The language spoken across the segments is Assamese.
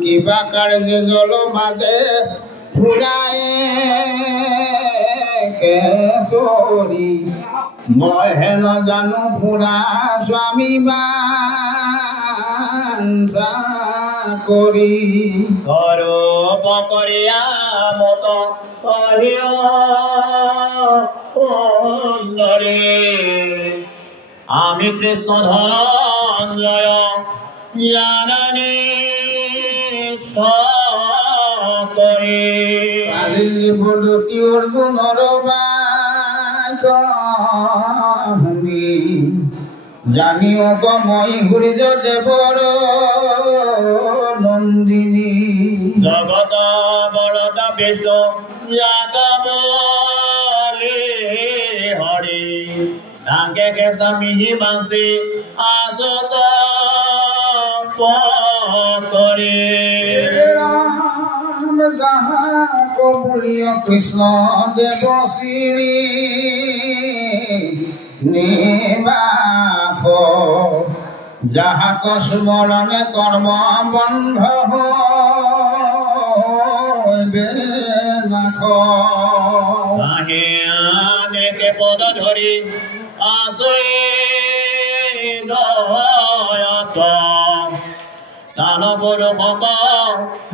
কিবা কাৰ্যে জল মাজে ফুৰাই কেশৰী মই হেন জানো ফুৰা স্বামী বাঞ্ছা কৰি গৌৰৱ কৰিয়া মত আমি কৃষ্ণ ধনঞ্জয় জ্ঞানী কৰি বলতি অৰ্জুনৰ শুনি জানিও কমই সূৰ্য দেৱৰ নন্দিনী জগত বৰদ বিষ্ণু যাগবলি হৰি তাকে কেঁচা মিহি বাঞ্চি আচত কৰি ৰাম যাহা কবুলীয় কৃষ্ণ দেৱ শ্ৰী নিবাস যাহাক স্মৰণে কৰ্ম বন্ধ নাখ আনেকে পদ ধৰি আজৰি নয়ত দানৱৰ ভক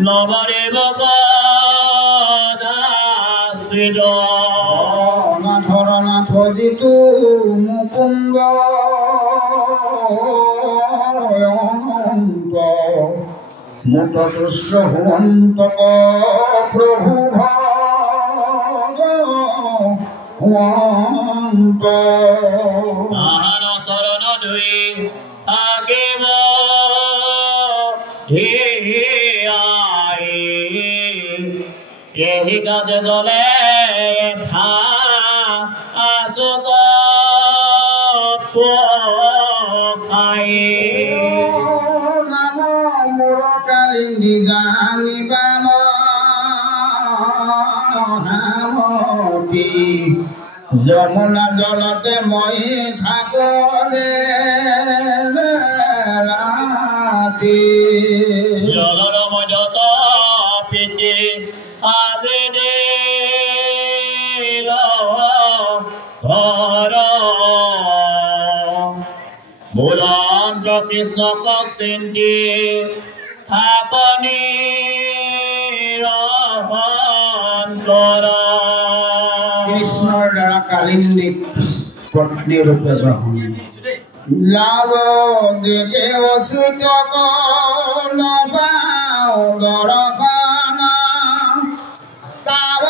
নবৰিব নাথৰ নাথ যিটো মুকুন্দ মুততুষ্ট হুৱন্তক প্ৰভু ভগৱন্ত আহান চৰণ ধুই থাকিব এহি কাজে জলে আচত নাম মোৰ কালিন্দী জানিবা মহামতি যমুনা জলতে মই থাকো ৰাতি জলৰ মধ্যত পিতি আজি দিল ঘৰ বুলন্ত কৃষ্ণক চিন্তি থাকনি কৃষ্ণৰ দ্বাৰা কালিন্দীক পত্নী ৰূপে গ্ৰহণ লাভ দেখে অচুত নপাও দৰ্শন তাৱ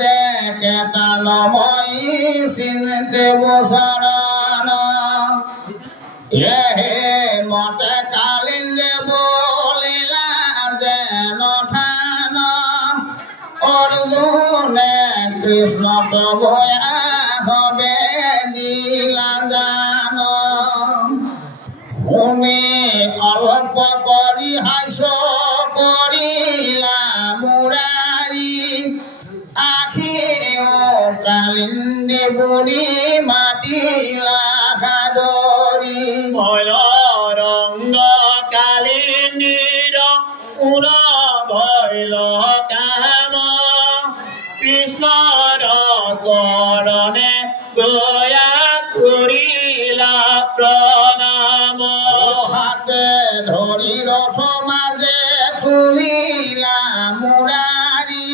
দেখে তানময়ী চিন্তে বচৰণ এহে মতে কালিন্দে বলিলা যেন থান অৰ্জুনে কৃষ্ণত গয়া হবে দিলা জান শুনি অলপ কৰি হাস্য কৰিলা মুৰাৰী আখি কালিন্দে বুলি মাতিলা সাদৰী ৰংগ কালিন্দীৰ পুৰ ভৈল কাম কৃষ্ণৰ চৰণে গয়া কৰিলা প্ৰণাম হাতে ধৰি ৰথ মাজে তুলিলা মুৰাৰী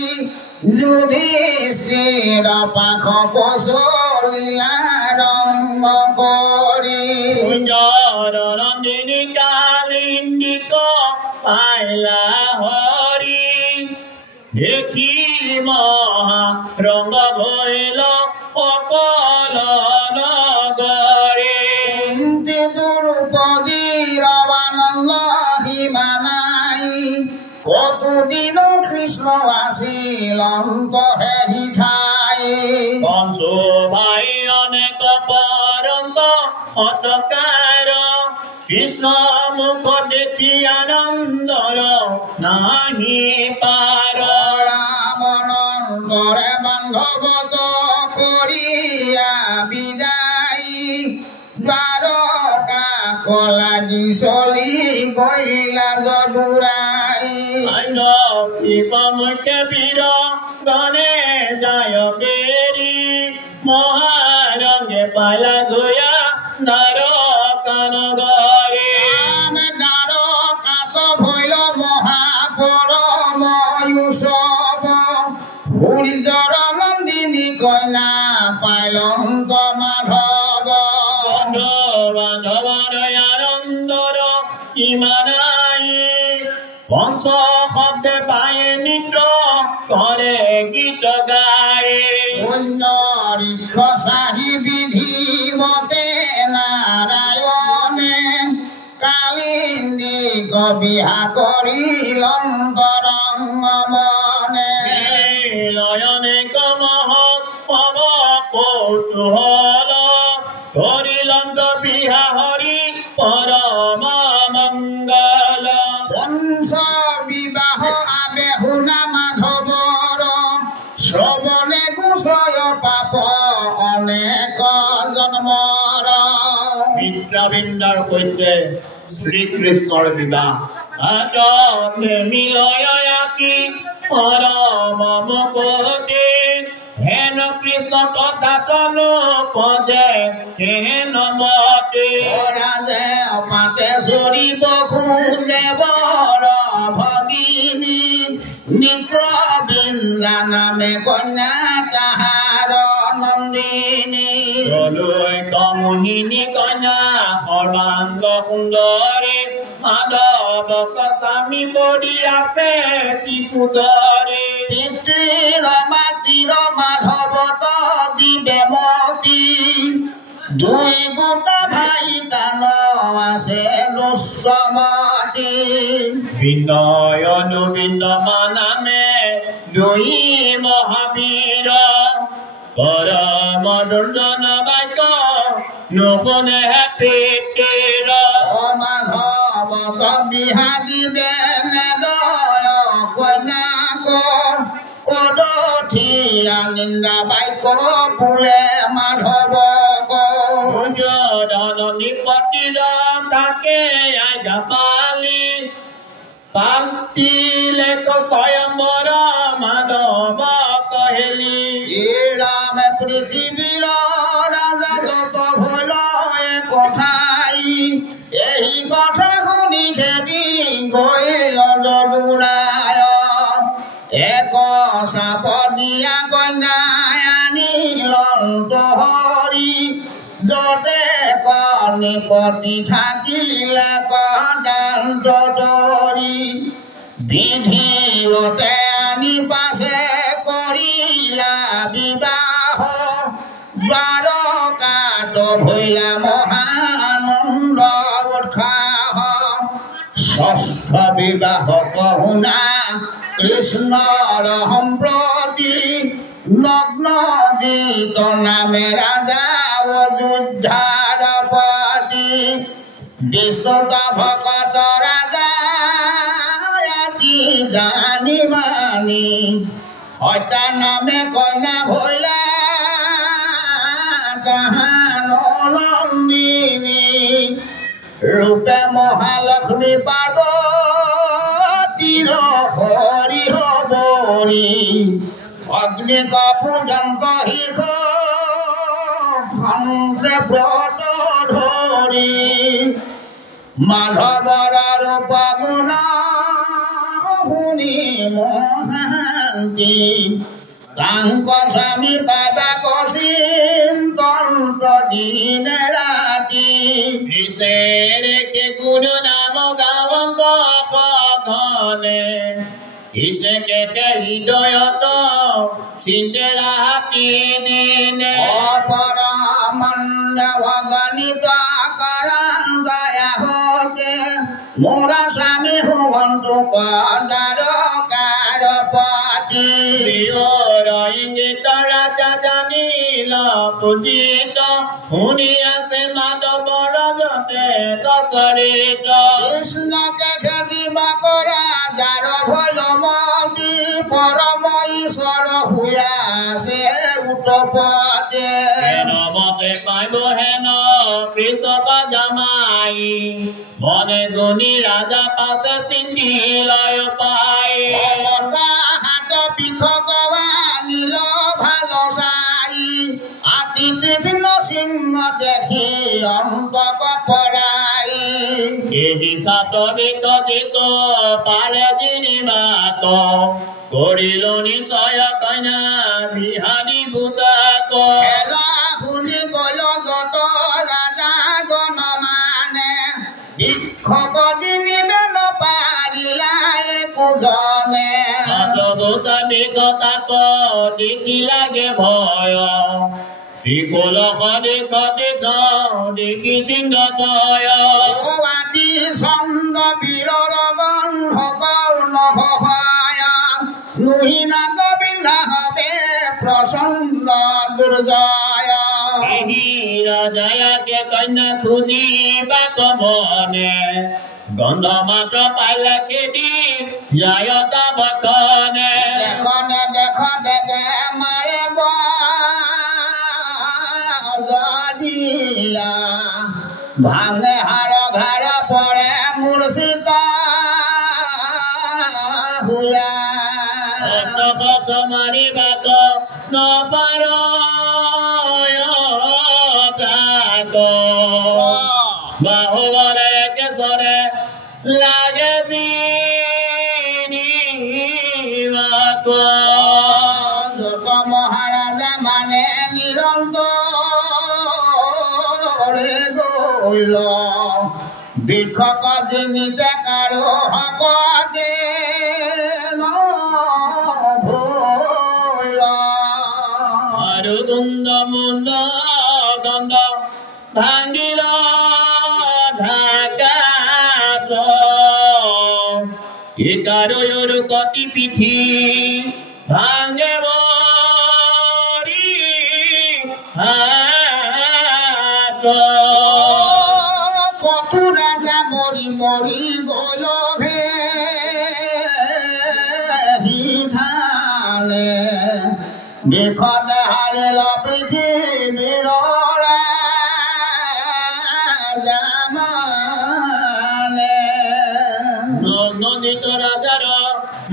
যুধিষ্ঠিৰ পাখ পচলিলা ৰংগ কৰি নন্দিনী কালিন্দীক পাইলা হৰি দেখি মহা ৰংগ ভৈল সকল নগৰে দ্রৌপদীর আনন্দ সীমা নাই কতদিন কৃষ্ণ আসিল অন্তহে ঠাই পঞ্চু ভাই অনেক পরন্ত সৎকাৰ কৃষ্ণ মুখ দেখি আনন্দৰ নাহি পাৰ ৰামনন্দৰে বান্ধৱত কৰিয়া বিদায় দ্বাৰকা লাগি চলি কহিলা জদুৰাই মুখে বীৰ গণে যায় বেৰি মহাৰঙে পালা গোয়া ধৰ কান গৰে দ্বাৰকাত ভৈল মহাপৰম উৎসৱ সূৰ্যৰ নন্দিনী কন্যা পাইলন্ত মাধৱ বান্ধৱৰ আনন্দৰ সীমা নাই পঞ্চ শব্দে পায়ে নৃত্য কৰে গীত গায় পুণ্যৰিক্ষ চাহি বিধিমতে নাৰায়ণে কালিন্দী কবিহা কৰিল অন্তৰংগমনে লয়নে কমহক পৱ কৌতূহল কৰিলন্ত বিহা হৰি পৰম মংগল পঞ্চ বিবাহ আবে শুনা মাধৱৰ শ্ৰৱণে গুচয় পাপ অনেক জন্মৰ মিত্ৰবৃন্দৰ সৈতে শ্ৰীকৃষ্ণৰ বিবাহ মিলয় আকি পৰম মুকুতি হেন কৃষ্ণ তথা তনু পজে হেন মতে ৰাজে অপাতে চৰিব খোজে বৰ ভগিনী মিত্ৰ বৃন্দা নামে কন্যা তাহাৰ নন্দিনী মোহিনী কন্যা সৰ্বাংগ সুন্দৰে মাধৱক স্বামী পৰি আছে কি কুদৰে পিতৃৰ মাতৃৰ মাধৱত দিবে মতি দুই গোট ভাই টান আছে দুষ্টমতি বিনয়নু বিন্দমা নামে দুই মহাবীৰ পৰম দুৰ্জন বাক্য নুশুনে পিতৃৰ মাধৱক বিহা দিবে নেদয় কন্যাক কদঠি নিন্দা বাক্য বোলে মাধৱক ধন নিপতিৰ তাকে আজ্ঞা পালি পাতিলে স্বয়ম্বৰ মাধৱ কহেলি ৰাম পৃথিৱীৰ ৰাজা যত ভৈল কথাই এই কথা শুনি খেদি গৈল জদুৰাই এক চাপ দিয়া কন্যাই আনিল হৰি যতে কণিপতি থাকিলে কদান্ত দৰি বিধিৱতে আনি পাছে কৰিলা বিবাহ দ্বাৰকাত ভৈলা মহানন্দ উৎসাহ ষষ্ঠ বিবাহ শুনা কৃষ্ণৰ সম্প্ৰতি নগ্ন জিত নামে ৰাজা অযোধ্যাৰ পতি বিষ্ণুত ভকত ৰাজা আদি জানি মানি হত্যা নামে কন্যা ভৈলা তাহান নন্দিনী ৰূপে মহালক্ষ্মী পাৰ্বতীৰ হৰি হবৰি অগ্নি কপূজন্ত শিখ সন্তে ব্ৰত ধৰি মাধৱৰ ৰূপ গুণ শুনি মহান্তি তাংক স্বামী পাবা চিন্তন্ত দিনে ৰাতি কৃষ্ণেৰে গুণ নাম গাৱন্ত সঘনে কৃষ্ণকে হৃদয়ত চিন্তে ৰাতি দিনে অপৰমানন্দ গণিত কৰান্তয়া হতে মোৰ স্বামী সুবন্তু দ্বাৰকাৰ পতি ইংগিত ৰাজা জানিল পূজিত শুনি আছে মাধৱৰ যতে কচৰিত কৃষ্ণকে খেদিবা কৰা যাৰ ভৈল মতি পৰম ঈশ্বৰ শুয়া আছে উৎপতে হেন মতে পাইব হেন কৃষ্ণক জামাই মনে গুণী ৰাজা পাছে চিন্তি লয় পাই হাত পিঠ কবা নীল ভাল চাই আতি কৃষ্ণ সিংহ দেখি অন্তক পৰাই এই ঘাটৰ বিকজিত পাৰে জিনিমাত কৰিলো নিশ্চয় কন্যা বিহাৰী ভূতাক এলা শুনি গল যত ৰাজা গণ মানে বিক্ষোভ জিনিবে নপাৰিলা একোজনে দুটা বিকতাক দেখি লাগে ভয় বিকল দেখ দেখ দেখি সিংহ জয় আদি ছন্দ বীৰৰ গন্ধ কৰ্ণ সহায় নুহিনা গোবিন্দা হবে প্ৰচণ্ড দুৰ্জয় এই ৰাজায়াকে কন্যা খুজিবাক মনে গন্ধ মাত্ৰ পাইলা খেদি যায় তাবকনে দেখনে দেখ দেগে মাৰে বদিয়া ভাঙে হাড় ঘাড় পৰে মূৰ্ছিত হুয়া অষ্টকচ মাৰিবাক নপাৰ বাহুবলে কেশৰে লাগে জিনিবাক যত মহাৰাজা মানে নিৰন্তৰে গৈল বৃক্ষক জিনিতে কাৰো হক দে ভৈল আৰু তুণ্ড মুণ্ড গন্ধ ভাঙিল ঢাকাত একাৰয়ৰ কটি পিঠি ভাঙে বৰি হাত কতো ৰাজা মৰি মৰি গল হে সিধালে দেখত হাৰিল পৃথিৱীৰ ৰাজামানে নজিত ৰাজাৰ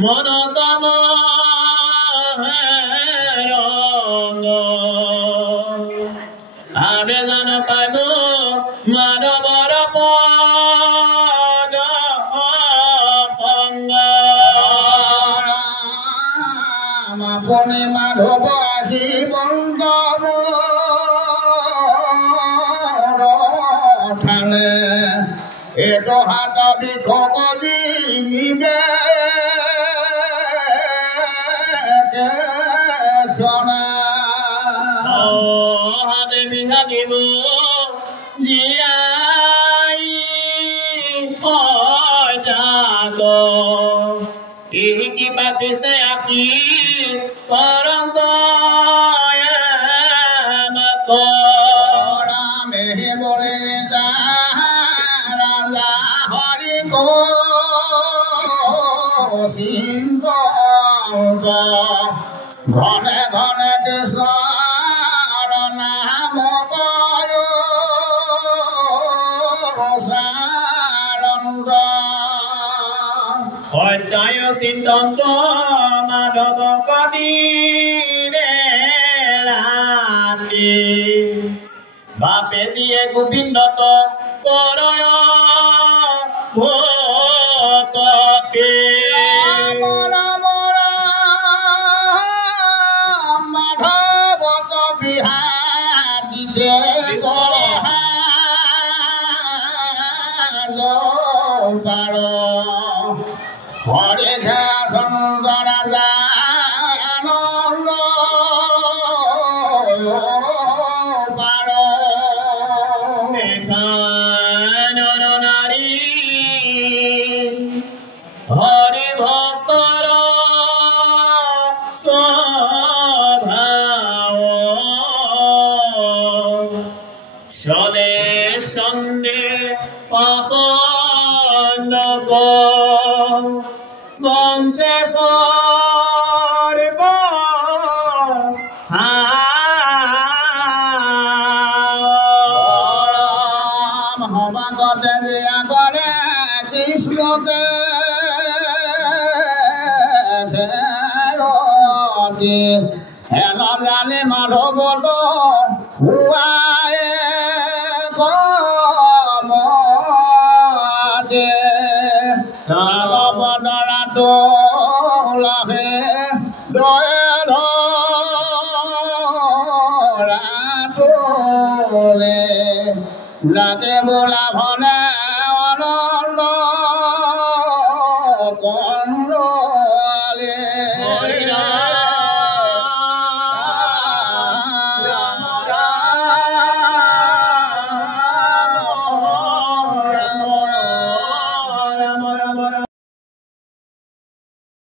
মনতম ৰঙ আবেদন পাব মাধৱৰ পদ সংগ আপুনি মাধৱ আহি বংগব থানে এইটো হাত বিষ কজি নিবে হাতে বিহাদিব জীয়াই যাক এই কিবা কৃষ্ণে আঁকি কৰন্ত ৰামে বৰে ৰাজা হৰি কৌচিন্ত ঘনে ঘনে কৃষ্ণ নাম পয় সাৰন্ত সত্যায় চিন্তন্ত মাধৱ কদিৰে ৰাতি বাপে যিয়ে গোবিন্দত কৰয় ভকতে মাধৱ বিহাদিতে পাৰ হৰে ঘা চন্দ্ৰ ৰাজা আনন্দ পাৰ মেঘানন নাৰী হৰি ভক্তৰ স্বভাৱ চলে সন্দে পাপন বঞ্চে কৰব হবাগতে যে আগৰে হেৰতি হেন জানি মাধৱত হুৱাই কমতে মাধৱ দৰাটো লহে দয়ে ধৰাটোৰে লাগে বোলা ভনে